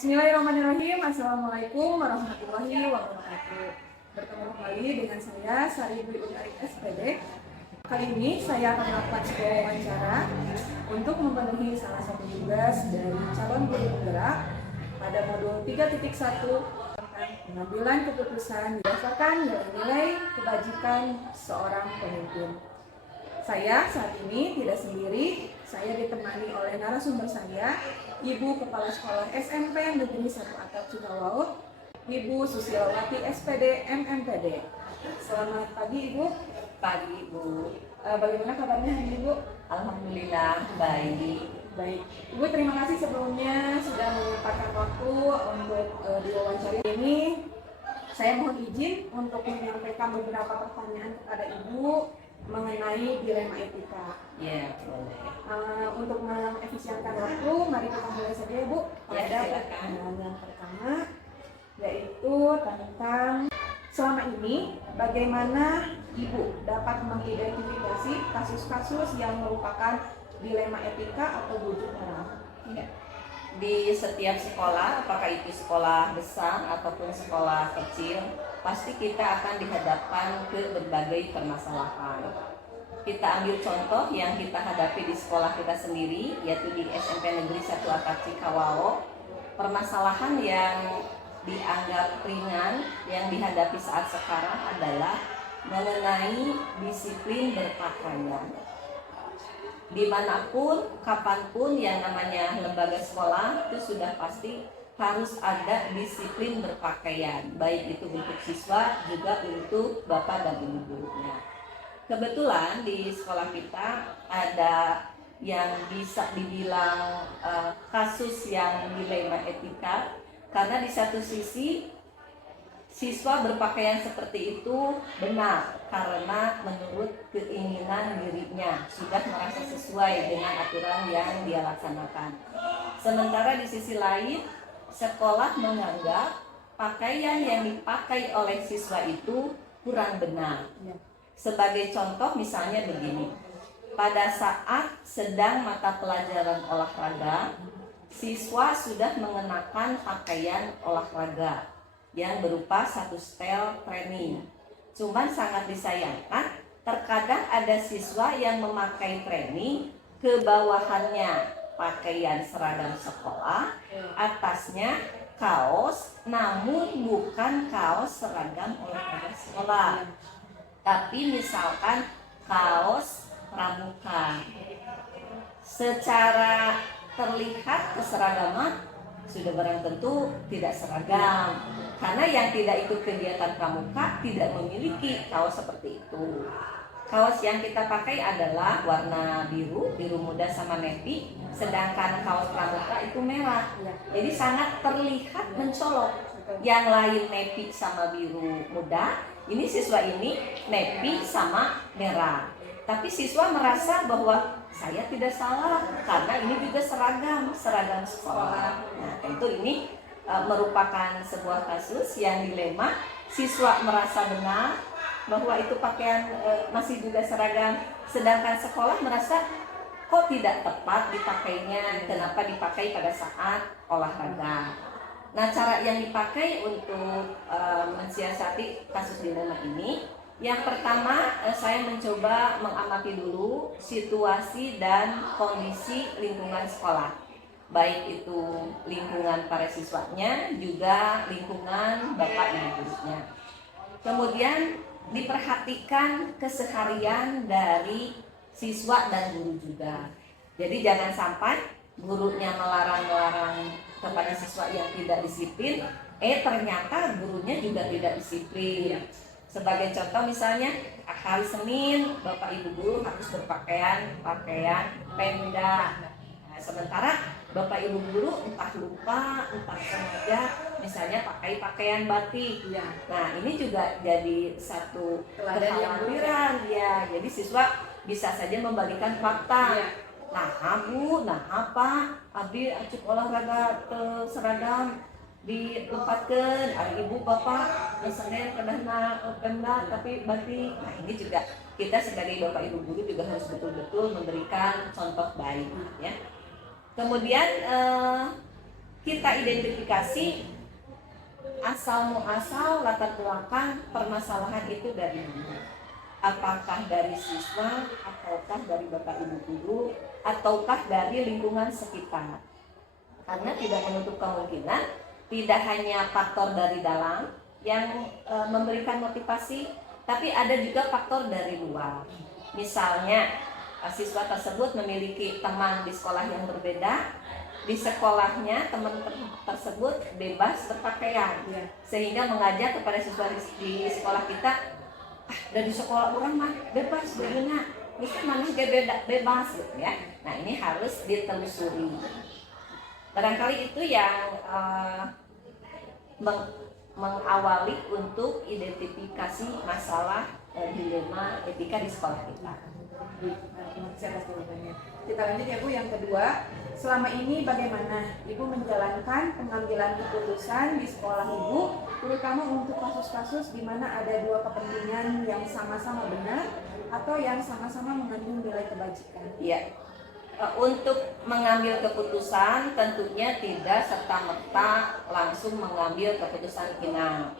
Bismillahirrahmanirrahim. Assalamualaikum warahmatullahi wabarakatuh. Bertemu kembali dengan saya Sari Dwi Utari SPD. Kali ini saya akan melakukan sebuah wawancara untuk memenuhi salah satu tugas dari calon guru penggerak pada modul 3.1 tentang pengambilan keputusan berdasarkan nilai-nilai kebajikan seorang pemimpin. Saya saat ini tidak sendiri, saya ditemani oleh narasumber saya, Ibu Kepala Sekolah SMP Negeri 1 Atap Cikawau, Ibu Susilawati SPD MMPD. Selamat pagi Ibu. Pagi Ibu. Bagaimana kabarnya hari ini Ibu? Alhamdulillah baik. Baik. Ibu terima kasih sebelumnya sudah menyempatkan waktu untuk diwawancara ini. Saya mohon izin untuk menyampaikan beberapa pertanyaan kepada Ibu mengenai dilema etika. Ya, boleh. Untuk mengefisienkan waktu, mari kita mulai saja Bu. Ya, Pada pertanyaan yang pertama, yaitu tentang selama ini bagaimana Ibu dapat mengidentifikasi kasus-kasus yang merupakan dilema etika atau bujuk haram? Ya. Di setiap sekolah, apakah itu sekolah besar ataupun sekolah kecil, pasti kita akan dihadapkan ke berbagai permasalahan. Kita ambil contoh yang kita hadapi di sekolah kita sendiri, yaitu di SMP Negeri 1 Atap Cikawau. Permasalahan yang dianggap ringan yang dihadapi saat sekarang adalah mengenai disiplin berpakaian. Dimanapun, kapanpun yang namanya lembaga sekolah itu sudah pasti harus ada disiplin berpakaian, baik itu untuk siswa juga untuk bapak dan ibu gurunya. Kebetulan di sekolah kita ada yang bisa dibilang kasus yang dilema etika, karena di satu sisi siswa berpakaian seperti itu benar karena menurut keinginan dirinya sudah merasa sesuai dengan aturan yang dia laksanakan. Sementara di sisi lain sekolah menganggap pakaian yang dipakai oleh siswa itu kurang benar. Sebagai contoh misalnya begini, pada saat sedang mata pelajaran olahraga, siswa sudah mengenakan pakaian olahraga yang berupa satu setel training. Cuman sangat disayangkan, terkadang ada siswa yang memakai training, ke bawahannya pakaian seragam sekolah, atasnya kaos, namun bukan kaos seragam olahraga sekolah, tapi misalkan kaos pramuka. Secara terlihat keseragaman sudah barang tentu tidak seragam, karena yang tidak ikut kegiatan pramuka tidak memiliki kaos seperti itu. Kaos yang kita pakai adalah warna biru, biru muda sama navy, sedangkan kaos pramuka itu merah. Jadi sangat terlihat mencolok. Yang lain navy sama biru muda, ini siswa ini navy sama merah. Tapi siswa merasa bahwa saya tidak salah karena ini juga seragam sekolah. Nah, tentu ini merupakan sebuah kasus yang dilema. Siswa merasa benar bahwa itu pakaian masih juga seragam, sedangkan sekolah merasa kok tidak tepat dipakainya, kenapa dipakai pada saat olahraga. Nah, cara yang dipakai untuk mensiasati kasus dilema ini, yang pertama saya mencoba mengamati dulu situasi dan kondisi lingkungan sekolah, baik itu lingkungan para siswanya juga lingkungan bapak dan ibunya. Kemudian diperhatikan keseharian dari siswa dan guru juga. Jadi jangan sampai gurunya melarang-larang kepada siswa yang tidak disiplin, ternyata gurunya juga tidak disiplin. Sebagai contoh misalnya hari Senin Bapak Ibu guru harus berpakaian Pemda. Nah, sementara Bapak Ibu guru entah lupa, entah sengaja misalnya pakai pakaian batik. Ya. Nah, ini juga jadi satu Teladan yang kekhawatiran ya. Jadi siswa bisa saja membalikan fakta. Ya. Nah, Bu, nah apa? Abdi acuk olahraga seragam dilempatkan hari ibu bapak Senin kedahna Pemda tapi batik. Nah, ini juga kita sebagai bapak ibu guru juga harus betul-betul memberikan contoh baik ya. Kemudian kita identifikasi asal muasal latar belakang permasalahan itu dari mana. Apakah dari siswa, ataukah dari bapak ibu guru, ataukah dari lingkungan sekitar. Karena tidak menutup kemungkinan tidak hanya faktor dari dalam yang memberikan motivasi, tapi ada juga faktor dari luar. Misalnya siswa tersebut memiliki teman di sekolah yang berbeda, di sekolahnya teman-teman tersebut bebas berpakaian, sehingga mengajak kepada siswa di sekolah kita, dari sekolah orang mah bebas berguna, bisa mana bebas gitu ya. Nah, ini harus ditelusuri. Barangkali itu yang mengawali untuk identifikasi masalah dilema etika di sekolah kita. Terima kasih atas jawabannya. Kita lanjut ya Bu, yang kedua. Selama ini bagaimana Ibu menjalankan pengambilan keputusan di sekolah Ibu, terutama untuk kasus-kasus di mana ada dua kepentingan yang sama-sama benar atau yang sama-sama mengandung nilai kebajikan? Iya. Untuk mengambil keputusan tentunya tidak serta-merta langsung mengambil keputusan final.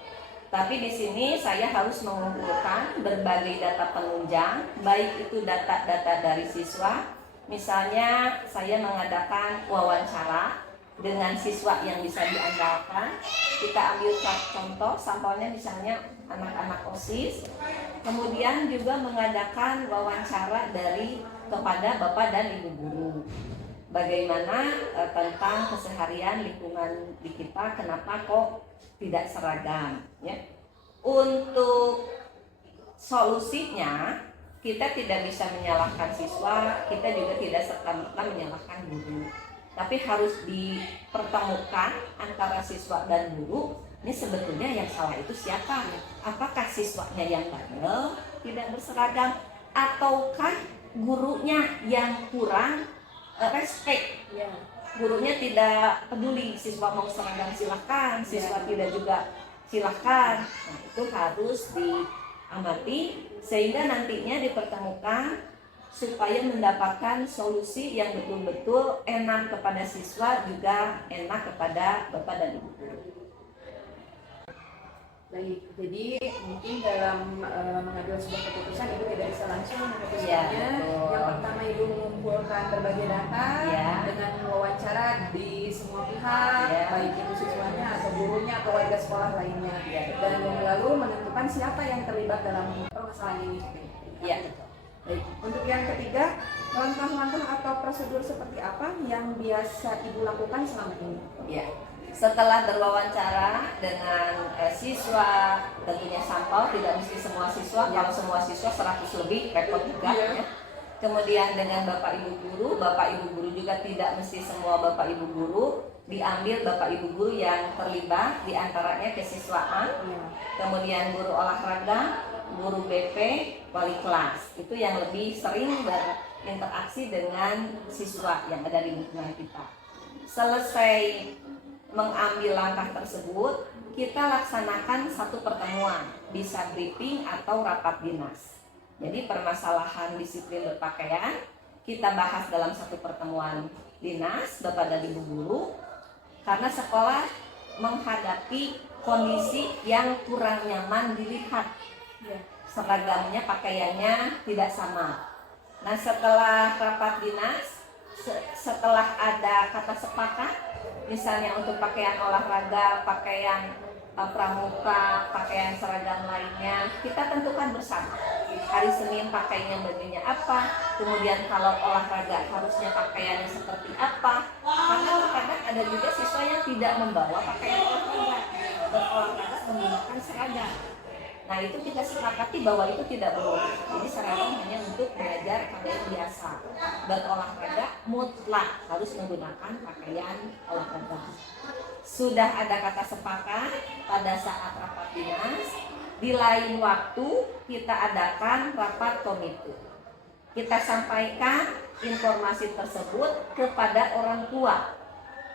Tapi di sini saya harus mengumpulkan berbagai data penunjang, baik itu data-data dari siswa. Misalnya saya mengadakan wawancara dengan siswa yang bisa diandalkan. Kita ambil contoh sampelnya misalnya anak-anak OSIS. Kemudian juga mengadakan wawancara kepada Bapak dan Ibu guru. Bagaimana tentang keseharian lingkungan di kita, kenapa kok tidak seragam ya. Untuk solusinya kita tidak bisa menyalahkan siswa, kita juga tidak serta-merta menyalahkan guru. Tapi harus dipertemukan antara siswa dan guru. Ini sebetulnya yang salah itu siapa? Apakah siswanya yang bandel, tidak berseragam, ataukah gurunya yang kurang respect? Gurunya tidak peduli, siswa mau seragam silahkan, siswa tidak juga silahkan. Nah, itu harus diamati sehingga nantinya dipertemukan supaya mendapatkan solusi yang betul-betul enak kepada siswa, juga enak kepada Bapak dan Ibu guru. Baik, jadi mungkin dalam mengambil sebuah keputusan Ibu tidak bisa langsung memutuskannya. Ya, yang pertama Ibu mengumpulkan berbagai data dengan wawancara di semua pihak, baik itu siswanya atau gurunya atau warga sekolah lainnya, dan lalu menentukan siapa yang terlibat dalam permasalahan ini. Ya. Baik, untuk yang ketiga, langkah-langkah atau prosedur seperti apa yang biasa Ibu lakukan selama ini? Ya. Setelah berwawancara dengan siswa, tentunya sampel, tidak mesti semua siswa. Kalau semua siswa 100 lebih repot juga ya. Kemudian dengan Bapak Ibu guru juga tidak mesti semua Bapak Ibu guru, diambil Bapak Ibu guru yang terlibat, diantaranya kesiswaan, kemudian guru olahraga, guru BP, wali kelas. Itu yang lebih sering berinteraksi dengan siswa yang ada di lingkungan kita. Selesai mengambil langkah tersebut, kita laksanakan satu pertemuan, bisa briefing atau rapat dinas. Jadi permasalahan disiplin berpakaian kita bahas dalam satu pertemuan dinas Bapak dan Ibu guru, karena sekolah menghadapi kondisi yang kurang nyaman dilihat. Seragamnya, pakaiannya tidak sama. Nah, setelah rapat dinas, setelah ada kata sepakat, misalnya untuk pakaian olahraga, pakaian pramuka, pakaian seragam lainnya, kita tentukan bersama. Hari Senin pakainya bajunya apa, kemudian kalau olahraga harusnya pakaiannya seperti apa. Karena terkadang ada juga siswa yang tidak membawa pakaian olahraga, berolahraga menggunakan seragam. Nah itu kita sepakati bahwa itu tidak boleh. Jadi seragam hanya untuk belajar pakaian biasa. Berolahraga mutlak harus menggunakan pakaian olahraga. Sudah ada kata sepakat pada saat rapat dinas. Di lain waktu kita adakan rapat komite. Kita sampaikan informasi tersebut kepada orang tua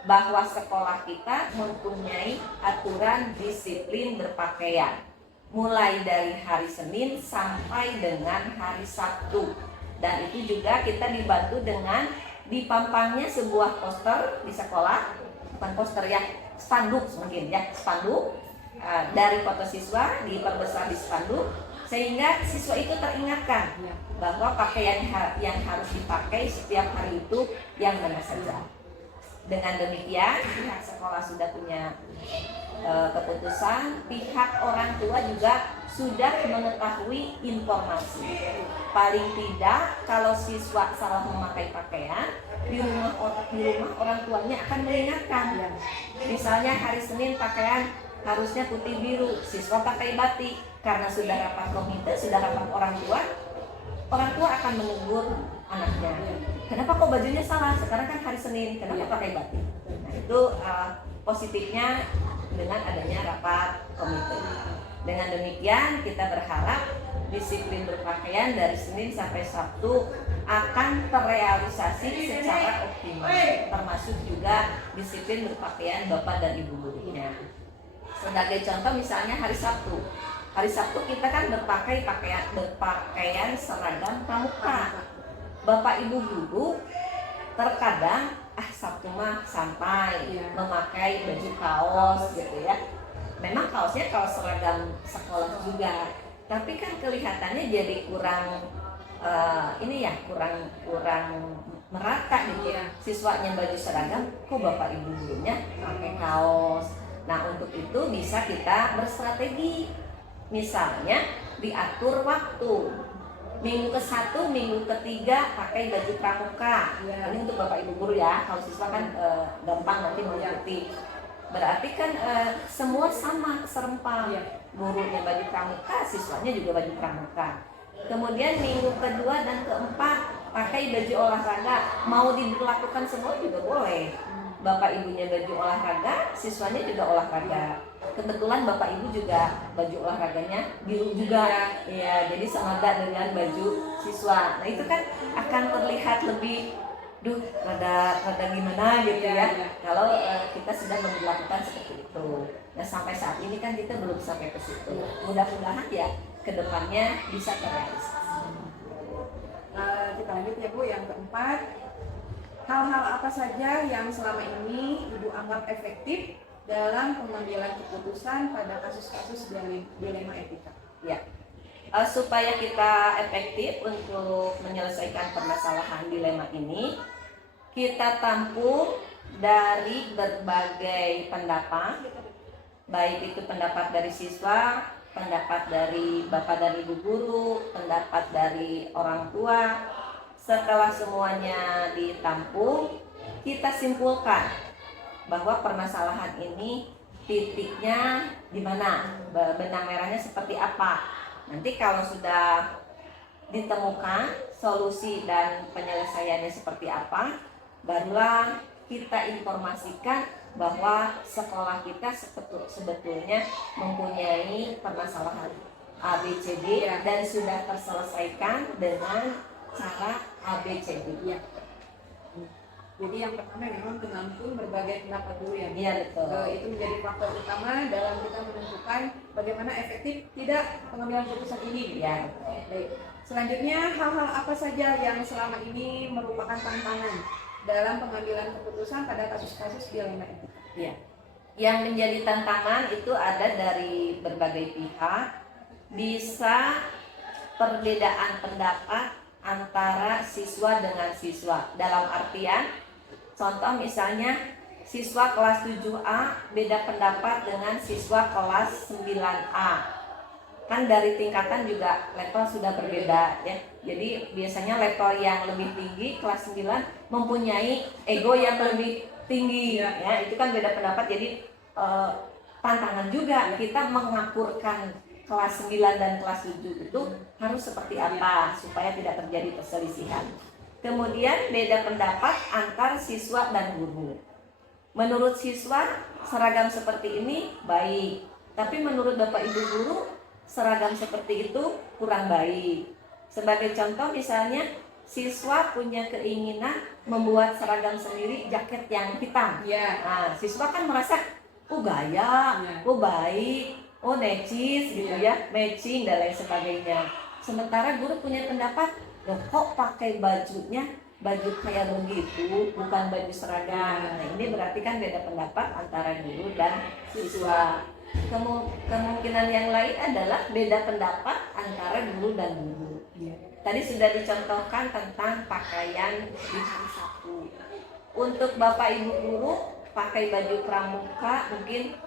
bahwa sekolah kita mempunyai aturan disiplin berpakaian mulai dari hari Senin sampai dengan hari Sabtu. Dan itu juga kita dibantu dengan dipampangnya sebuah poster di sekolah, bukan poster ya, spanduk mungkin ya, spanduk dari foto siswa diperbesar di spanduk sehingga siswa itu teringatkan bahwa pakaian yang harus dipakai setiap hari itu yang mana saja. Dengan demikian pihak sekolah sudah punya keputusan, pihak orang tua juga sudah mengetahui informasi. Paling tidak kalau siswa salah memakai pakaian di rumah orang tuanya akan mengingatkan. Misalnya hari Senin pakaian harusnya putih biru, siswa pakai batik. Karena sudah rapat komite, sudah rapat orang tua akan menegur anaknya. Kenapa kok bajunya salah? Sekarang kan hari Senin, kenapa pakai batik? Nah itu positifnya dengan adanya rapat komite. Dengan demikian kita berharap disiplin berpakaian dari Senin sampai Sabtu akan terrealisasi secara optimal, termasuk juga disiplin berpakaian Bapak dan Ibu gurunya. Sebagai contoh misalnya hari Sabtu. Hari Sabtu kita kan berpakaian seragam pramuka. Bapak Ibu guru terkadang Sabtu mah sampai memakai baju kaos gitu ya. Memang kaosnya kaos seragam sekolah juga, tapi kan kelihatannya jadi kurang kurang merata gitu ya. Siswanya baju seragam, kok Bapak Ibu gurunya pakai kaos. Nah untuk itu bisa kita berstrategi. Misalnya diatur waktu. Minggu ke-1, minggu ke-3 pakai baju pramuka. Ini untuk Bapak Ibu guru ya. Kalau siswa kan gampang nanti mengikuti. Berarti kan semua sama serempak. Gurunya baju pramuka, siswanya juga baju pramuka. Kemudian minggu ke-2 dan ke-4 pakai baju olahraga. Mau diberlakukan semua juga boleh. Bapak ibunya baju olahraga, siswanya juga olahraga. Kebetulan Bapak Ibu juga baju olahraganya biru juga. Ya, jadi senada dengan baju siswa. Nah, itu kan akan terlihat lebih rada gimana gitu ya. Kalau kita sudah memperlakukan seperti itu. Nah, sampai saat ini kan kita belum sampai ke situ. Mudah-mudahan ya kedepannya bisa terrealisasi. Kita lanjut ya Bu, yang keempat. Hal-hal apa saja yang selama ini Ibu anggap efektif dalam pengambilan keputusan pada kasus-kasus dilema etika? Ya, supaya kita efektif untuk menyelesaikan permasalahan dilema ini, kita tampung dari berbagai pendapat, baik itu pendapat dari siswa, pendapat dari Bapak dan Ibu guru, pendapat dari orang tua. Setelah semuanya ditampung, kita simpulkan bahwa permasalahan ini titiknya di mana, benang merahnya seperti apa. Nanti kalau sudah ditemukan solusi dan penyelesaiannya seperti apa, barulah kita informasikan bahwa sekolah kita sebetulnya mempunyai permasalahan ABCD dan sudah terselesaikan dengan cara ABCD. Ya. Jadi yang pertama memang menampung berbagai pendapat dulu ya. Iya betul. Itu menjadi faktor utama dalam kita menentukan bagaimana efektif tidak pengambilan keputusan ini. Ya. Baik. Selanjutnya hal-hal apa saja yang selama ini merupakan tantangan dalam pengambilan keputusan pada kasus-kasus dilema etika? Ya. Yang menjadi tantangan itu ada dari berbagai pihak, bisa perbedaan pendapat antara siswa dengan siswa. Dalam artian, contoh misalnya siswa kelas 7A beda pendapat dengan siswa kelas 9A. Kan dari tingkatan juga level sudah berbeda ya. Jadi biasanya level yang lebih tinggi kelas 9 mempunyai ego yang lebih tinggi ya. Itu kan beda pendapat, jadi tantangan juga kita mengakurkan kelas 9 dan kelas 7 itu harus seperti apa supaya tidak terjadi perselisihan. Kemudian beda pendapat antar siswa dan guru. Menurut siswa seragam seperti ini baik, tapi menurut Bapak Ibu guru seragam seperti itu kurang baik. Sebagai contoh misalnya siswa punya keinginan membuat seragam sendiri jaket yang hitam. Nah, siswa kan merasa oh gaya, oh baik, oh necis gitu ya, matching dan lain sebagainya. Sementara guru punya pendapat, loh kok pakai bajunya baju kayak begitu, bukan baju seragam. Nah, ini berarti kan beda pendapat antara guru dan siswa. Kemungkinan yang lain adalah beda pendapat antara guru dan guru. Tadi sudah dicontohkan tentang pakaian di hari Sabtu. Untuk Bapak Ibu guru pakai baju pramuka mungkin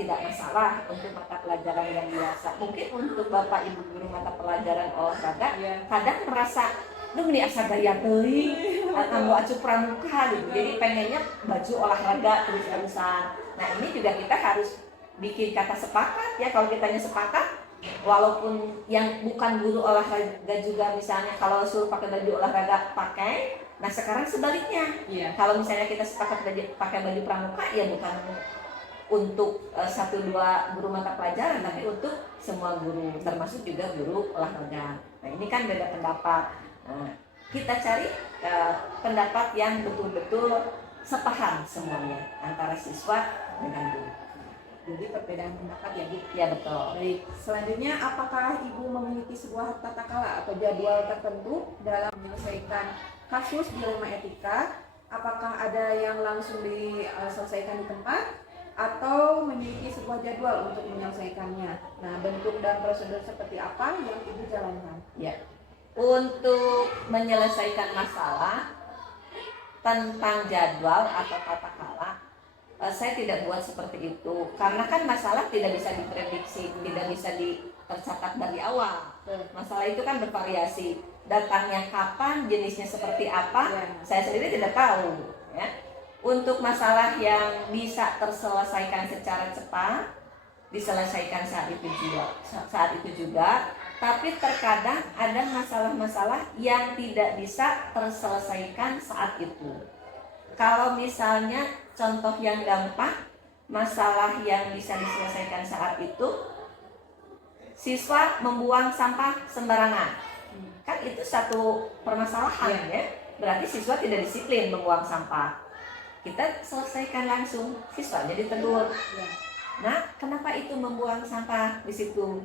tidak masalah untuk mata pelajaran yang biasa. Mungkin untuk Bapak Ibu guru mata pelajaran olahraga kadang merasa duh ini asa gaya teuing kamu acuh pramuka gitu. Jadi pengennya baju olahraga terus-terusan. Nah, ini juga kita harus bikin kata sepakat ya. Kalau kitanya sepakat, walaupun yang bukan guru olahraga juga misalnya kalau suruh pakai baju olahraga pakai. Nah, sekarang sebaliknya. Kalau misalnya kita sepakat pakai baju pramuka, ya bukan untuk 1-2 guru mata pelajaran, tapi untuk semua guru, termasuk juga guru olahraga. Nah, ini kan beda pendapat. Nah, kita cari pendapat yang betul-betul sepaham semuanya antara siswa dengan guru. Jadi perbedaan pendapat ya Bu? Ya betul. Baik, selanjutnya apakah Ibu memiliki sebuah tata cara atau jadwal tertentu dalam menyelesaikan kasus dilema etika? Apakah ada yang langsung diselesaikan di tempat atau memiliki sebuah jadwal untuk menyelesaikannya? Nah, bentuk dan prosedur seperti apa yang Ibu jalankan? Ya, untuk menyelesaikan masalah tentang jadwal atau tata cara, saya tidak buat seperti itu karena kan masalah tidak bisa diprediksi, tidak bisa tercatat dari awal. Masalah itu kan bervariasi, datangnya kapan, jenisnya seperti apa, saya sendiri tidak tahu ya. Untuk masalah yang bisa terselesaikan secara cepat, diselesaikan saat itu juga. Tapi terkadang ada masalah-masalah yang tidak bisa terselesaikan saat itu. Kalau misalnya contoh yang gampang, masalah yang bisa diselesaikan saat itu, siswa membuang sampah sembarangan. Kan itu satu permasalahan ya. Berarti siswa tidak disiplin membuang sampah. Kita selesaikan langsung, siswanya ditegur. Nah, kenapa itu membuang sampah di situ?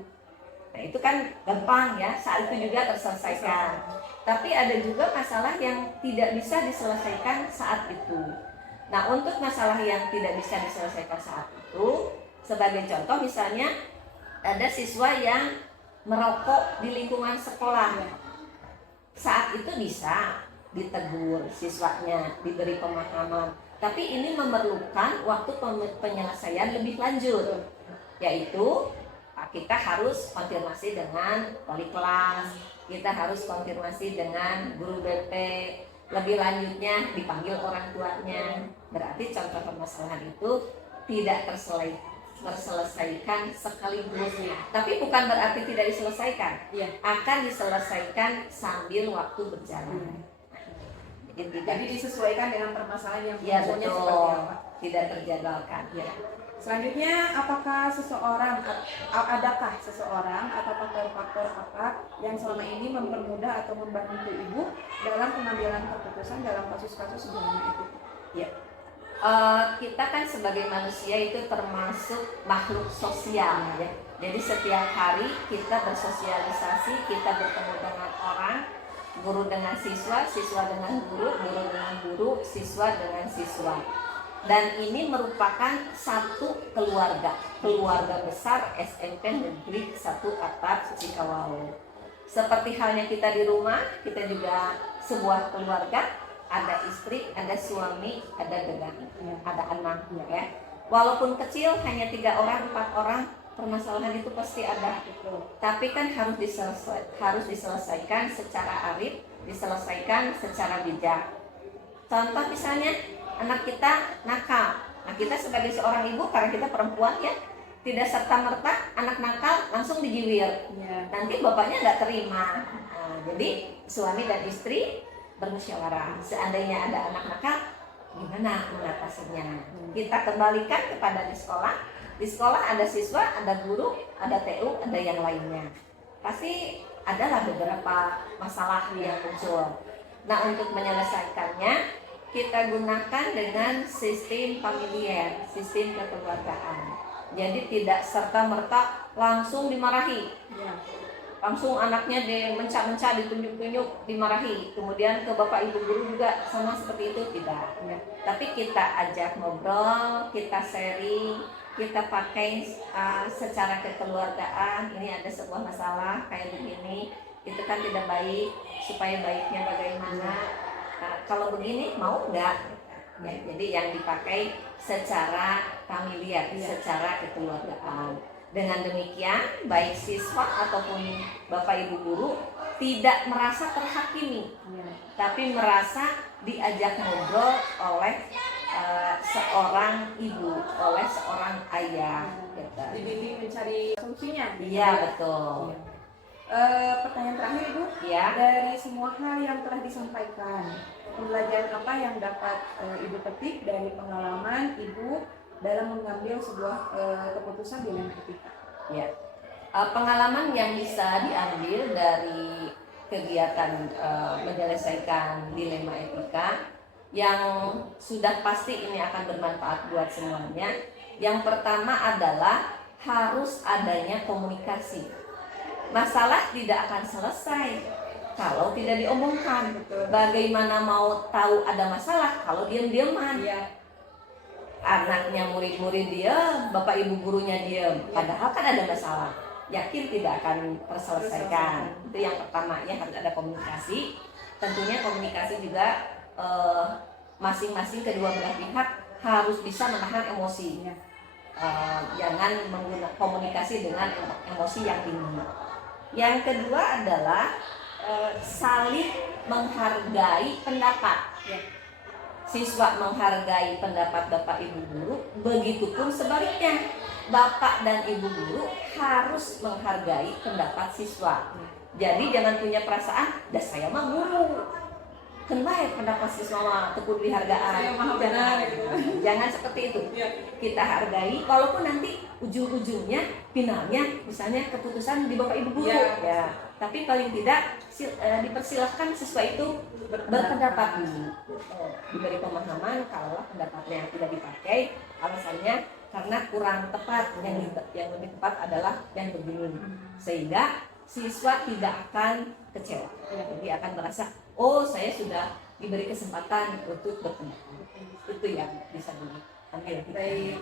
Nah, itu kan gampang ya, saat itu juga terselesaikan. Tapi ada juga masalah yang tidak bisa diselesaikan saat itu. Nah, untuk masalah yang tidak bisa diselesaikan saat itu, sebagai contoh misalnya ada siswa yang merokok di lingkungan sekolah. Saat itu bisa ditegur siswanya, diberi pemahaman. Tapi ini memerlukan waktu penyelesaian lebih lanjut, yaitu kita harus konfirmasi dengan wali kelas, kita harus konfirmasi dengan guru BP, lebih lanjutnya dipanggil orang tuanya. Berarti contoh permasalahan itu tidak terselesaikan sekaligus. Tapi bukan berarti tidak diselesaikan, akan diselesaikan sambil waktu berjalan. Jadi disesuaikan dengan permasalahan yang betul, seperti apa? Tidak terjadwalkan. Selanjutnya, adakah seseorang atau faktor-faktor apa yang selama ini mempermudah atau membantu Ibu dalam pengambilan keputusan dalam kasus-kasus dilema etika? Kita kan sebagai manusia itu termasuk makhluk sosial ya. Jadi setiap hari kita bersosialisasi, kita bertemu dengan orang, guru dengan siswa, siswa dengan guru, guru dengan guru, siswa dengan siswa. Dan ini merupakan satu keluarga besar SMP Negeri 1 Atap Cikawau. Seperti halnya kita di rumah, kita juga sebuah keluarga, ada istri, ada suami, ada dedek, ada anak ya. Walaupun kecil hanya 3 orang, 4 orang, permasalahan itu pasti ada. Tapi kan harus diselesaikan secara arif, diselesaikan secara bijak. Contoh misalnya anak kita nakal. Nah, kita sebagai seorang ibu, karena kita perempuan ya, Tidak serta-merta anak nakal langsung dijiwir. Ya. Nanti bapaknya nggak terima. Nah, jadi suami dan istri bermusyawarah. Seandainya ada anak nakal, gimana mengatasinya? Kita kembalikan kepada di sekolah. Di sekolah ada siswa, ada guru, ada TU, ada yang lainnya. Pasti adalah beberapa masalah yang muncul. Nah, untuk menyelesaikannya kita gunakan dengan sistem familiar, sistem kekeluargaan. Jadi tidak serta-merta langsung dimarahi. Ya. Langsung anaknya mencak-mencak, ditunjuk-tunjuk, dimarahi. Kemudian ke bapak ibu guru juga sama seperti itu, tidak. Ya. Tapi kita ajak ngobrol, kita sharing, kita pakai secara kekeluargaan. Ini ada sebuah masalah kayak begini, itu kan tidak baik, supaya baiknya bagaimana. Kalau begini mau nggak? Ya, jadi yang dipakai secara familiar, secara kekeluargaan. Dengan demikian, baik siswa ataupun bapak ibu guru tidak merasa terhakimi, tapi merasa diajak ngobrol oleh seorang ibu, oleh seorang ayah. Gitu. Dibimbing mencari solusinya. Iya, betul. Pertanyaan terakhir Ibu, Ya. dari semua hal yang telah disampaikan, pembelajaran apa yang dapat Ibu petik dari pengalaman Ibu dalam mengambil sebuah keputusan di dalam etika? Ya. Pengalaman yang bisa diambil dari kegiatan menyelesaikan dilema etika yang sudah pasti ini akan bermanfaat buat semuanya. Yang pertama adalah harus adanya komunikasi. Masalah tidak akan selesai kalau tidak diomongkan. Betul. Bagaimana mau tahu ada masalah kalau diam-diaman? Iya. Anaknya murid-murid diam, bapak ibu gurunya diam. Padahal kan ada masalah. Yakin tidak akan terselesaikan. Itu yang pertama, ya, harus ada komunikasi. Tentunya komunikasi juga masing-masing kedua belah pihak harus bisa menahan emosi. Jangan menggunakan komunikasi dengan emosi yang tinggi. Yang kedua adalah saling menghargai pendapat. Siswa menghargai pendapat bapak ibu guru, begitupun sebaliknya. Bapak dan ibu guru harus menghargai pendapat siswa. Jadi jangan punya perasaan, dah saya mah guru, kenapa pendapat siswa mah tekun dihargaan. Saya maha benar, gitu. Jangan seperti itu. Kita hargai, walaupun nanti ujung-ujungnya finalnya misalnya keputusan di bapak ibu guru. Ya. Tapi paling tidak dipersilahkan siswa itu berpendapat dulu. Diberi pemahaman kalau pendapatnya tidak dipakai, alasannya karena kurang tepat. Yang lebih tepat adalah yang begini, sehingga siswa tidak akan kecewa. Jadi akan merasa, oh saya sudah diberi kesempatan untuk berpendapat. Itu yang bisa diambil. Baik,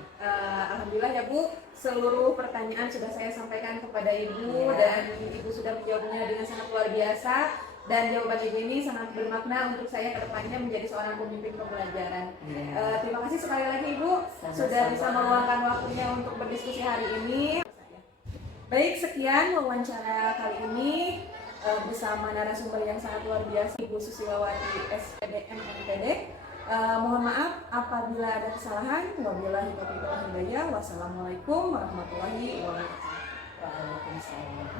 alhamdulillah ya Bu, seluruh pertanyaan sudah saya sampaikan kepada Ibu, dan Ibu sudah menjawabnya dengan sangat luar biasa, dan jawaban Ibu ini sangat bermakna untuk saya ke depannya menjadi seorang pemimpin pembelajaran. Terima kasih sekali lagi Ibu sudah bisa meluangkan waktunya untuk berdiskusi hari ini. Baik, sekian wawancara kali ini bersama narasumber yang sangat luar biasa, Ibu Susilawati SPDM MPD. Mohon maaf apabila ada kesalahan. Wabillahi taufiq wal hidayah. Wassalamualaikum warahmatullahi wabarakatuh. Waalaikumsalam.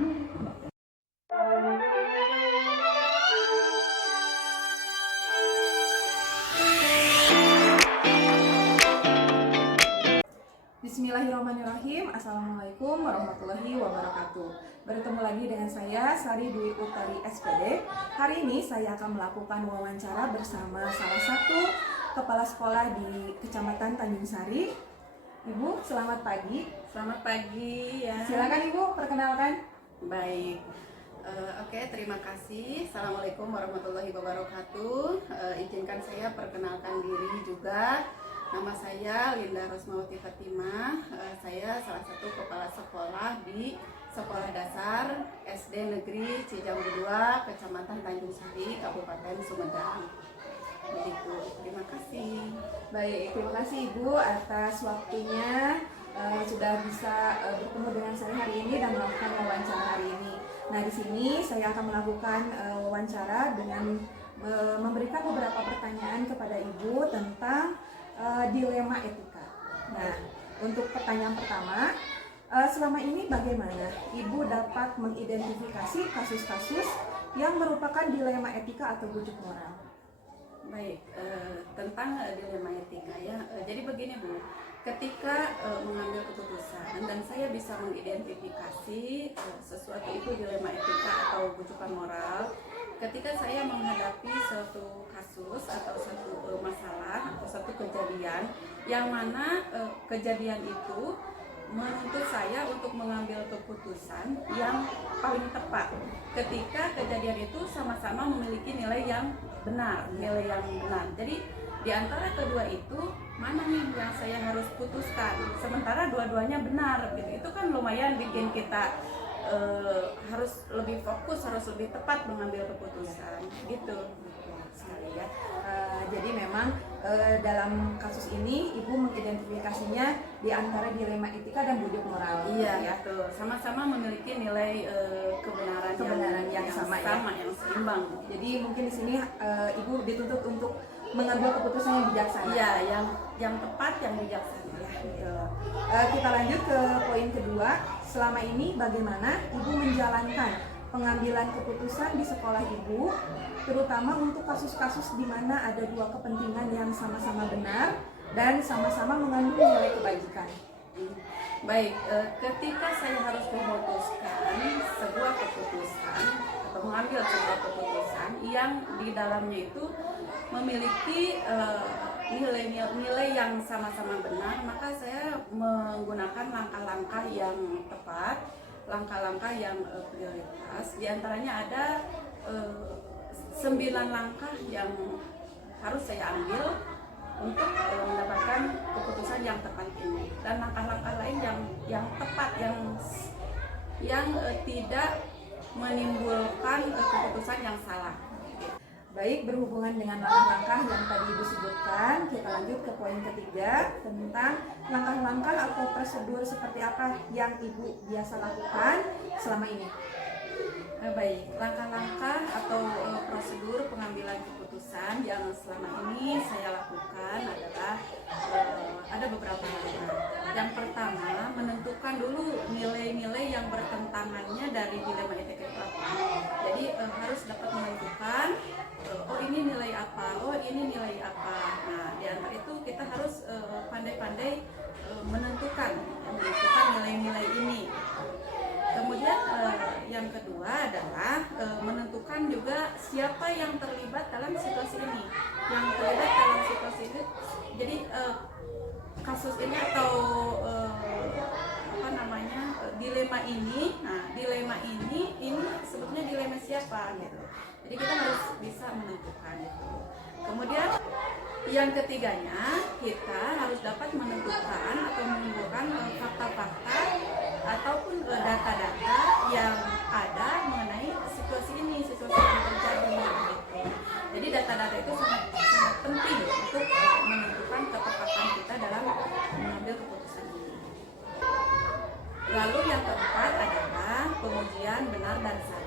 Bismillahirrahmanirrahim. Assalamualaikum warahmatullahi wabarakatuh. Bertemu lagi dengan saya Sari Dwi Utari SPD. Hari ini saya akan melakukan wawancara bersama salah satu kepala sekolah di Kecamatan Tanjung Sari. Ibu, selamat pagi. Selamat pagi ya. Silakan Ibu, perkenalkan. Baik. Oke, terima kasih. Assalamualaikum warahmatullahi wabarakatuh. Izinkan saya perkenalkan diri juga. Nama saya Linda Rosmawati Fatimah. Saya salah satu kepala sekolah di Sekolah Dasar SD Negeri Cijambu 2, Kecamatan Tanjung Sari, Kabupaten Sumedang. Begitu. Terima kasih. Baik, terima kasih Ibu atas waktunya sudah bisa bertemu dengan saya hari ini dan melakukan wawancara hari ini. Nah, di sini saya akan melakukan wawancara dengan memberikan beberapa pertanyaan kepada Ibu tentang dilema etika. Nah, untuk pertanyaan pertama, Selama ini bagaimana Ibu dapat mengidentifikasi kasus-kasus yang merupakan dilema etika atau bujuk moral? Baik, tentang dilema etika ya. Jadi begini Bu, ketika mengambil keputusan dan saya bisa mengidentifikasi sesuatu itu dilema etika atau bujukan moral, ketika saya menghadapi suatu kasus atau satu masalah atau satu kejadian yang mana kejadian itu menuntut saya untuk mengambil keputusan yang paling tepat ketika kejadian itu sama-sama memiliki nilai yang benar. Jadi di antara kedua itu mana nih yang saya harus putuskan sementara dua-duanya benar gitu. Itu kan lumayan bikin kita harus lebih fokus, harus lebih tepat mengambil keputusan gitu sekali ya. Jadi memang dalam kasus ini Ibu mengidentifikasinya di antara dilema etika dan bujuk moral. Iya, ya. betul. Sama-sama memiliki nilai kebenaran yang sama, yang seimbang. Jadi mungkin di sini Ibu dituntut untuk mengambil keputusan yang bijaksana. Iya, yang tepat, yang bijaksana. Ya, betul. Kita lanjut ke poin kedua. Selama ini bagaimana Ibu menjalankan pengambilan keputusan di sekolah Ibu, terutama untuk kasus-kasus di mana ada dua kepentingan yang sama-sama benar dan sama-sama mengandung nilai kebajikan. Baik, ketika saya harus memutuskan sebuah keputusan atau mengambil sebuah keputusan yang di dalamnya itu memiliki nilai yang sama-sama benar, maka saya menggunakan langkah-langkah yang tepat, langkah-langkah yang prioritas. Di antaranya ada 9 langkah yang harus saya ambil untuk mendapatkan keputusan yang tepat ini, dan langkah-langkah lain yang tepat, yang tidak menimbulkan keputusan yang salah. Baik, berhubungan dengan langkah-langkah yang tadi Ibu sebutkan, kita lanjut ke poin ketiga tentang langkah-langkah atau prosedur seperti apa yang Ibu biasa lakukan selama ini. Baik, langkah-langkah atau prosedur pengambilan keputusan yang selama ini saya lakukan adalah ada beberapa langkah. Yang pertama, menentukan dulu nilai-nilai yang bertentangannya dari dilema etika itu apa. Jadi harus dapat menentukan oh ini nilai apa, oh ini nilai apa. Nah, di antara itu kita harus pandai-pandai menentukan nilai-nilai ini. Kemudian yang kedua adalah menentukan juga siapa yang terlibat dalam situasi ini. Yang terlibat dalam situasi ini, jadi kasus ini atau dilema ini. Nah, dilema ini sebetulnya dilema siapa gitu. Jadi kita harus bisa menentukan itu. Kemudian yang ketiganya, kita harus dapat menentukan atau mengumpulkan fakta-fakta ataupun data-data yang ada mengenai situasi ini, situasi yang terjadi gitu. Jadi data-data itu sangat penting untuk menentukan ketepatan kita dalam mengambil keputusan ini. Lalu yang keempat adalah pengujian benar dan salah.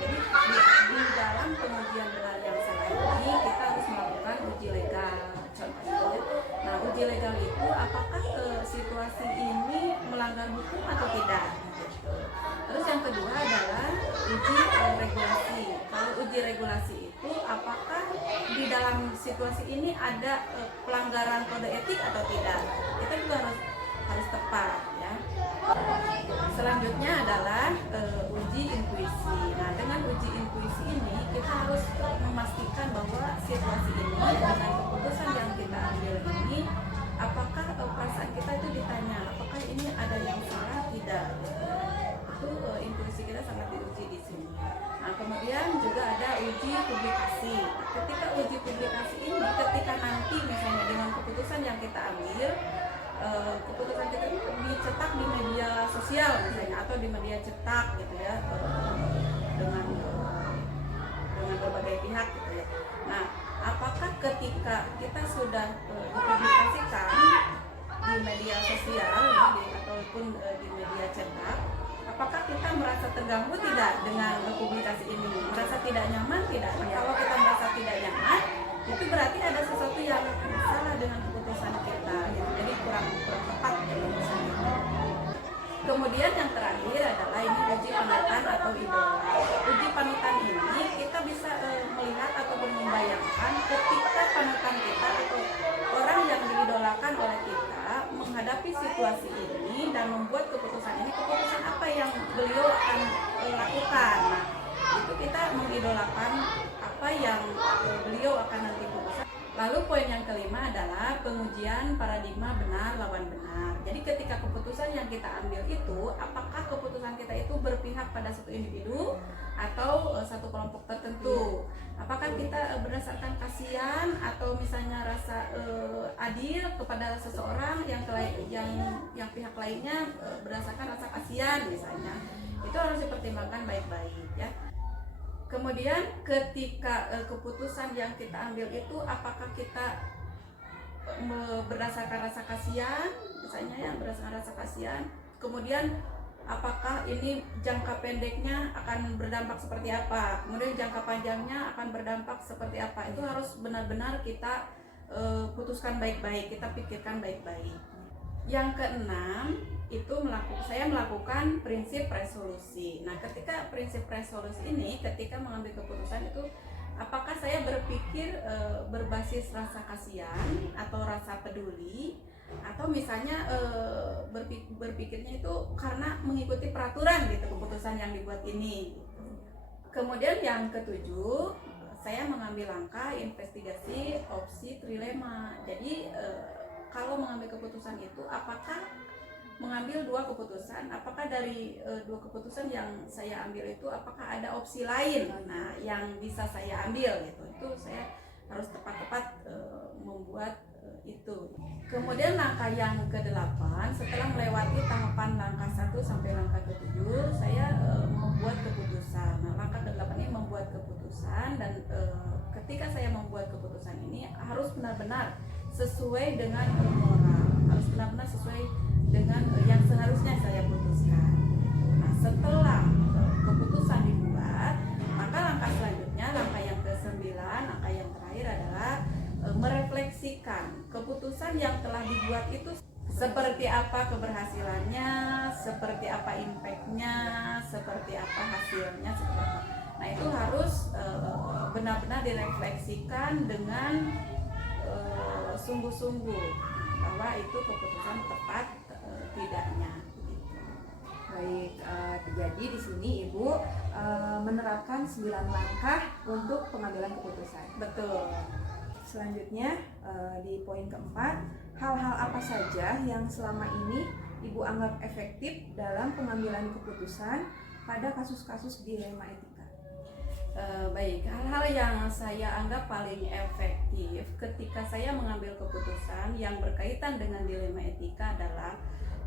Jadi di dalam pengujian benar dan salah ini kita harus melakukan uji legal. Contohnya, nah uji legal itu apakah situasi ini melanggar hukum atau tidak. Terus yang kedua adalah uji regulasi. Kalau uji regulasi itu apakah di dalam situasi ini ada pelanggaran kode etik atau tidak. Kita juga harus tepat ya. Selanjutnya adalah uji intuisi. Nah, dengan uji intuisi ini kita harus memastikan bahwa situasi ini dengan keputusan yang kita ambil ini, apakah perasaan kita itu ditanya, apakah ini ada yang salah tidak? Itu intuisi kita sangat diuji di sini. Nah, kemudian juga ada uji publikasi. Ketika uji publikasi ini, ketika nanti misalnya dengan keputusan yang kita ambil, keputusan kita itu dicetak di media sosial misalnya atau di media cetak gitu ya, dengan berbagai pihak gitu ya. Nah, apakah ketika kita sudah dipublikasikan di media sosial ataupun di media cetak, apakah kita merasa terganggu tidak dengan publikasi ini? Merasa tidak nyaman tidak? Nah, kalau kita merasa tidak nyaman, itu berarti ada sesuatu yang salah dengan keputusan kita gitu. Jadi kurang tepat keputusan kita. Kemudian yang terakhir adalah ini uji panutan atau idola. Uji panutan ini kita bisa melihat ataupun membayangkan ketika panutan kita atau orang yang diidolakan oleh kita menghadapi situasi ini dan membuat keputusan ini, keputusan apa yang beliau akan lakukan. Nah, itu kita mengidolakan apa yang beliau akan nanti putuskan. Lalu poin yang kelima adalah pengujian paradigma benar lawan benar. Jadi ketika keputusan yang kita ambil itu, apakah keputusan kita itu berpihak pada satu individu atau satu kelompok tertentu? Apakah kita berdasarkan kasihan atau misalnya rasa adil kepada seseorang yang pihak lainnya berdasarkan rasa kasihan misalnya? Itu harus dipertimbangkan baik-baik ya. Kemudian ketika keputusan yang kita ambil itu apakah kita berdasarkan rasa kasihan, misalnya yang berdasarkan rasa kasihan, kemudian apakah ini jangka pendeknya akan berdampak seperti apa, kemudian jangka panjangnya akan berdampak seperti apa, itu harus benar-benar kita putuskan baik-baik, kita pikirkan baik-baik. Yang keenam itu saya melakukan prinsip resolusi. Nah, ketika prinsip resolusi ini, ketika mengambil keputusan itu, apakah saya berpikir berbasis rasa kasihan atau rasa peduli, atau misalnya berpikirnya itu karena mengikuti peraturan gitu keputusan yang dibuat ini. Kemudian yang ketujuh, saya mengambil langkah investigasi opsi trilema. Jadi kalau mengambil keputusan itu, apakah mengambil dua keputusan, apakah dari dua keputusan yang saya ambil itu apakah ada opsi lain, nah yang bisa saya ambil gitu, itu saya harus tepat-tepat membuat itu. Kemudian langkah yang ke-8, setelah melewati tahapan langkah 1 sampai langkah ke-7, saya membuat keputusan. Nah, langkah ke-8 ini membuat keputusan, dan ketika saya membuat keputusan ini harus benar-benar sesuai dengan moral, harus benar-benar sesuai dengan yang seharusnya saya putuskan. Nah, setelah keputusan dibuat, maka langkah selanjutnya, langkah yang ke-9, langkah yang terakhir adalah merefleksikan keputusan yang telah dibuat itu seperti apa keberhasilannya, seperti apa impactnya, seperti apa hasilnya, seperti apa. Nah, itu harus benar-benar direfleksikan dengan sungguh-sungguh bahwa itu keputusan tepat tidaknya. Baik, jadi di sini Ibu menerapkan 9 langkah untuk pengambilan keputusan. Betul. Selanjutnya di poin keempat, hal-hal apa saja yang selama ini Ibu anggap efektif dalam pengambilan keputusan pada kasus-kasus dilema etika? Baik, hal-hal yang saya anggap paling efektif ketika saya mengambil keputusan yang berkaitan dengan dilema etika adalah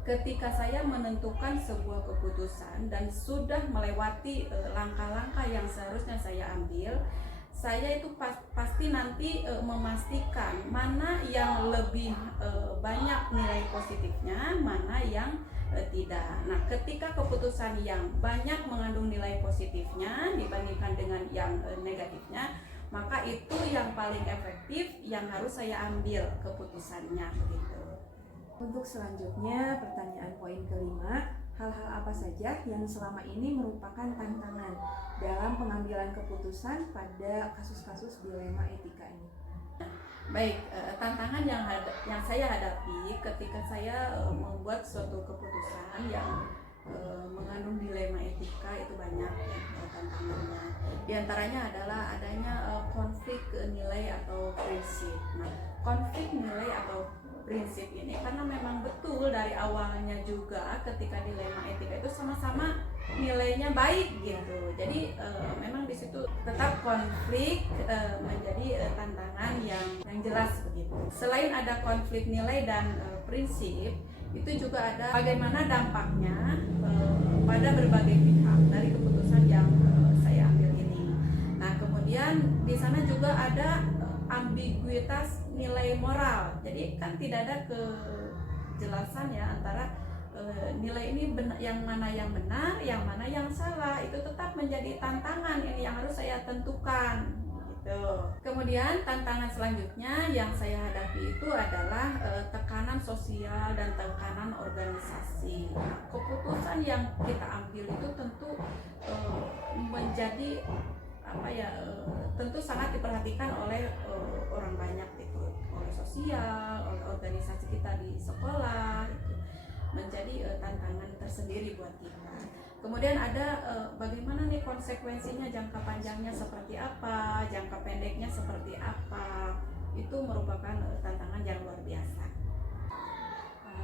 ketika saya menentukan sebuah keputusan dan sudah melewati langkah-langkah yang seharusnya saya ambil, saya itu pasti nanti memastikan mana yang lebih banyak nilai positifnya, mana yang tidak. Nah, ketika keputusan yang banyak mengandung nilai positifnya dibandingkan dengan yang negatifnya, maka itu yang paling efektif yang harus saya ambil keputusannya begitu. Untuk selanjutnya, pertanyaan poin kelima, hal-hal apa saja yang selama ini merupakan tantangan dalam pengambilan keputusan pada kasus-kasus dilema etika ini? Baik, tantangan yang saya hadapi ketika saya membuat suatu keputusan yang mengandung dilema etika itu banyak ya, tantangannya. Di antaranya adalah adanya konflik nilai atau prinsip. Nah, konflik nilai atau prinsip ini karena memang betul dari awalnya juga ketika dilema etika itu sama-sama nilainya baik gitu. Jadi memang di situ tetap konflik menjadi tantangan yang jelas begitu. Selain ada konflik nilai dan prinsip, itu juga ada bagaimana dampaknya pada berbagai pihak dari keputusan yang saya ambil ini. Nah, kemudian di sana juga ada ambiguitas nilai moral. Jadi kan tidak ada kejelasan ya antara nilai ini yang mana yang benar, yang mana yang salah. Itu tetap menjadi tantangan ini yang harus saya tentukan. Tuh. Kemudian tantangan selanjutnya yang saya hadapi itu adalah tekanan sosial dan tekanan organisasi. Nah, keputusan yang kita ambil itu tentu menjadi tentu sangat diperhatikan oleh orang banyak gitu, oleh sosial, oleh organisasi kita di sekolah, gitu. Menjadi tantangan tersendiri buat kita. Kemudian ada bagaimana nih konsekuensinya, jangka panjangnya seperti apa, jangka pendeknya seperti apa. Itu merupakan tantangan yang luar biasa.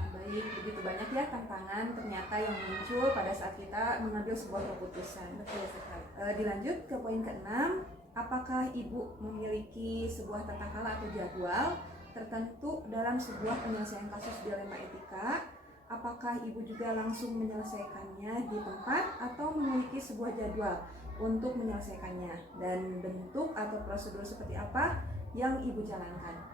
Baik, begitu banyak ya tantangan ternyata yang muncul pada saat kita mengambil sebuah keputusan. Betul sekali. Dilanjut ke poin ke-6, apakah Ibu memiliki sebuah tata cara atau jadwal tertentu dalam sebuah penyelesaian kasus dilema etika? Apakah Ibu juga langsung menyelesaikannya di tempat atau memiliki sebuah jadwal untuk menyelesaikannya? Dan bentuk atau prosedur seperti apa yang Ibu jalankan?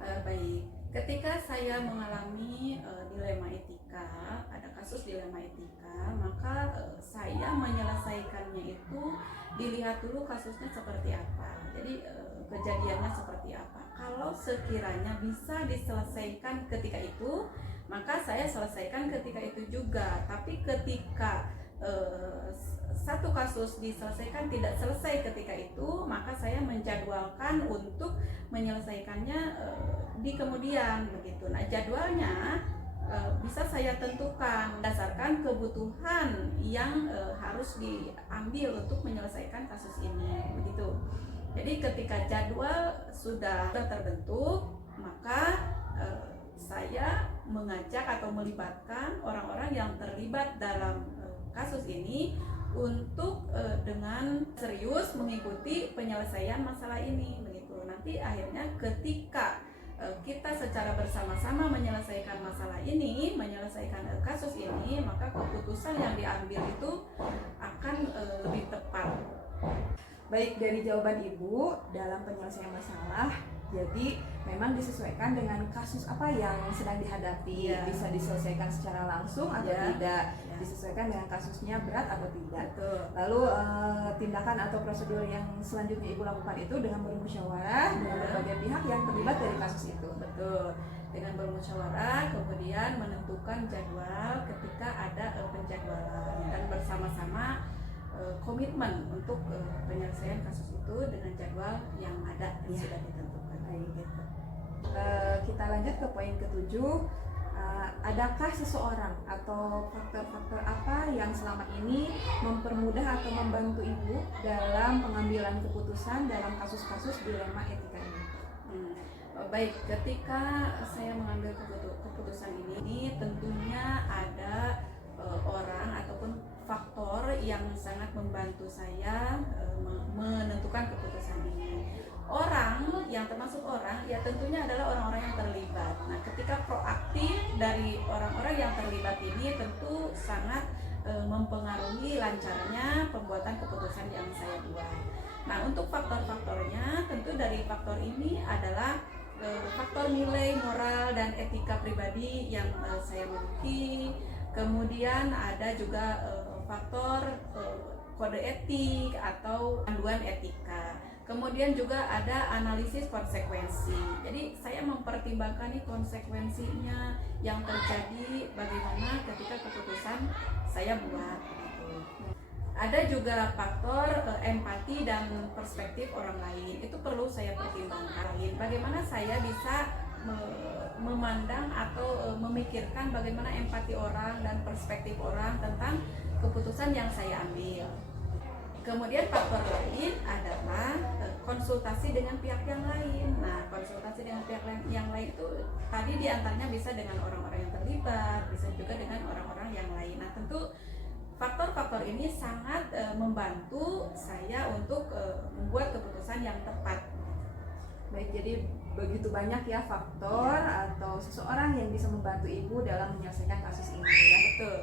Baik, ketika saya mengalami dilema etika, ada kasus dilema etika, maka saya menyelesaikannya itu dilihat dulu kasusnya seperti apa. Jadi kejadiannya seperti apa. Kalau sekiranya bisa diselesaikan ketika itu, maka saya selesaikan ketika itu juga. Tapi ketika satu kasus diselesaikan tidak selesai ketika itu, maka saya menjadwalkan untuk menyelesaikannya di kemudian begitu. Nah, jadwalnya bisa saya tentukan berdasarkan kebutuhan yang harus diambil untuk menyelesaikan kasus ini begitu. Jadi ketika jadwal sudah terbentuk, maka saya mengajak atau melibatkan orang-orang yang terlibat dalam kasus ini untuk dengan serius mengikuti penyelesaian masalah ini begitu. Nanti akhirnya ketika kita secara bersama-sama menyelesaikan masalah ini, menyelesaikan kasus ini, maka keputusan yang diambil itu akan lebih tepat. Baik, dari jawaban Ibu dalam penyelesaian masalah, jadi memang disesuaikan dengan kasus apa yang sedang dihadapi. Ya. Bisa diselesaikan secara langsung atau Ya. tidak, Ya. disesuaikan dengan kasusnya berat atau tidak. Betul. Lalu tindakan atau prosedur yang selanjutnya Ibu lakukan itu dengan bermusyawarah dengan berbagai pihak yang terlibat dari kasus itu. Betul. Dengan bermusyawarah, kemudian menentukan jadwal ketika ada penjadwalan dan bersama-sama komitmen untuk penyelesaian kasus itu dengan jadwal yang ada yang Ya. sudah ditentukan. Gitu. Kita lanjut ke poin ke-7. Adakah seseorang atau faktor-faktor apa yang selama ini mempermudah atau membantu Ibu dalam pengambilan keputusan dalam kasus-kasus dilema etika ini? Baik, ketika saya mengambil keputusan ini tentunya ada orang ataupun faktor yang sangat membantu saya menentukan keputusan ini. Orang yang termasuk orang ya tentunya adalah orang-orang yang terlibat. Nah, ketika proaktif dari orang-orang yang terlibat ini tentu sangat mempengaruhi lancarnya pembuatan keputusan yang saya buat. Nah, untuk faktor-faktornya tentu dari faktor ini adalah faktor nilai moral dan etika pribadi yang saya miliki. Kemudian ada juga faktor kode etik atau panduan etika. Kemudian juga ada analisis konsekuensi. Jadi saya mempertimbangkan nih konsekuensinya yang terjadi bagaimana ketika keputusan saya buat. Ada juga faktor empati dan perspektif orang lain. Itu perlu saya pertimbangkan. Bagaimana saya bisa memandang atau memikirkan bagaimana empati orang dan perspektif orang tentang keputusan yang saya ambil. Kemudian faktor lain adalah konsultasi dengan pihak yang lain. Nah, konsultasi dengan pihak yang lain itu tadi diantaranya bisa dengan orang-orang yang terlibat, bisa juga dengan orang-orang yang lain. Nah, tentu faktor-faktor ini sangat membantu saya untuk membuat keputusan yang tepat. Baik, jadi begitu banyak ya faktor atau seseorang yang bisa membantu Ibu dalam menyelesaikan kasus ini ya. Betul.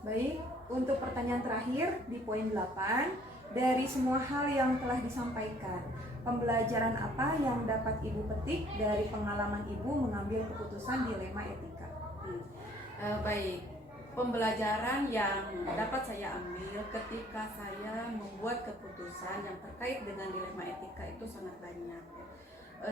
Baik, untuk pertanyaan terakhir di poin 8, dari semua hal yang telah disampaikan, pembelajaran apa yang dapat Ibu petik dari pengalaman Ibu mengambil keputusan dilema etika? Baik, pembelajaran yang dapat saya ambil ketika saya membuat keputusan yang terkait dengan dilema etika itu sangat banyak.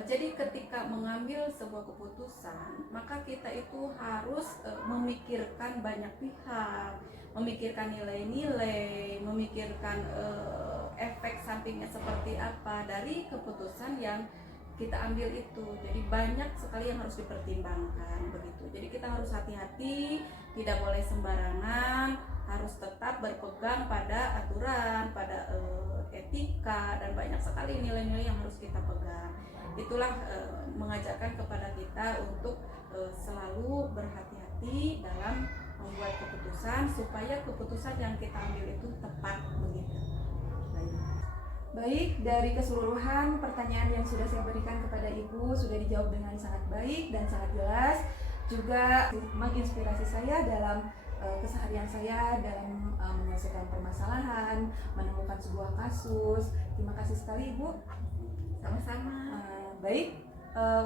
Jadi ketika mengambil sebuah keputusan, maka kita itu harus memikirkan banyak pihak, memikirkan nilai-nilai, memikirkan efek sampingnya seperti apa dari keputusan yang kita ambil itu. Jadi banyak sekali yang harus dipertimbangkan begitu. Jadi kita harus hati-hati, tidak boleh sembarangan, harus tetap berpegang pada aturan, pada etika, dan banyak sekali nilai-nilai yang harus kita pegang. Itulah mengajarkan kepada kita untuk selalu berhati-hati dalam membuat keputusan supaya keputusan yang kita ambil itu tepat begitu. Baik, dari keseluruhan pertanyaan yang sudah saya berikan kepada Ibu sudah dijawab dengan sangat baik dan sangat jelas, juga menginspirasi saya dalam keseharian saya dalam menyelesaikan permasalahan, menemukan sebuah kasus. Terima kasih sekali Ibu. Sama-sama. Baik,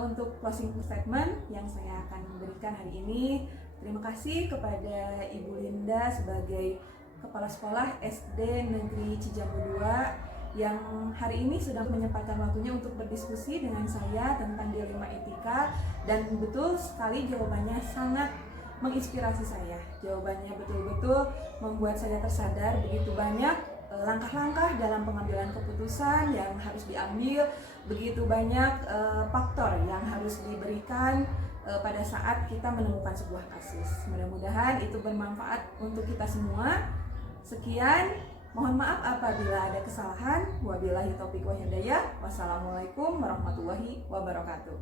untuk closing statement yang saya akan berikan hari ini, terima kasih kepada Ibu Linda sebagai Kepala Sekolah SD Negeri Cijambu 2 yang hari ini sudah menyempatkan waktunya untuk berdiskusi dengan saya tentang dilema etika, dan betul sekali jawabannya sangat menginspirasi saya. Jawabannya betul-betul membuat saya tersadar begitu banyak langkah-langkah dalam pengambilan keputusan yang harus diambil, begitu banyak faktor yang harus diberikan pada saat kita menemukan sebuah kasus. Mudah-mudahan itu bermanfaat untuk kita semua. Sekian, mohon maaf apabila ada kesalahan. Wabillahi taufiq wal hidayah. Wassalamualaikum warahmatullahi wabarakatuh.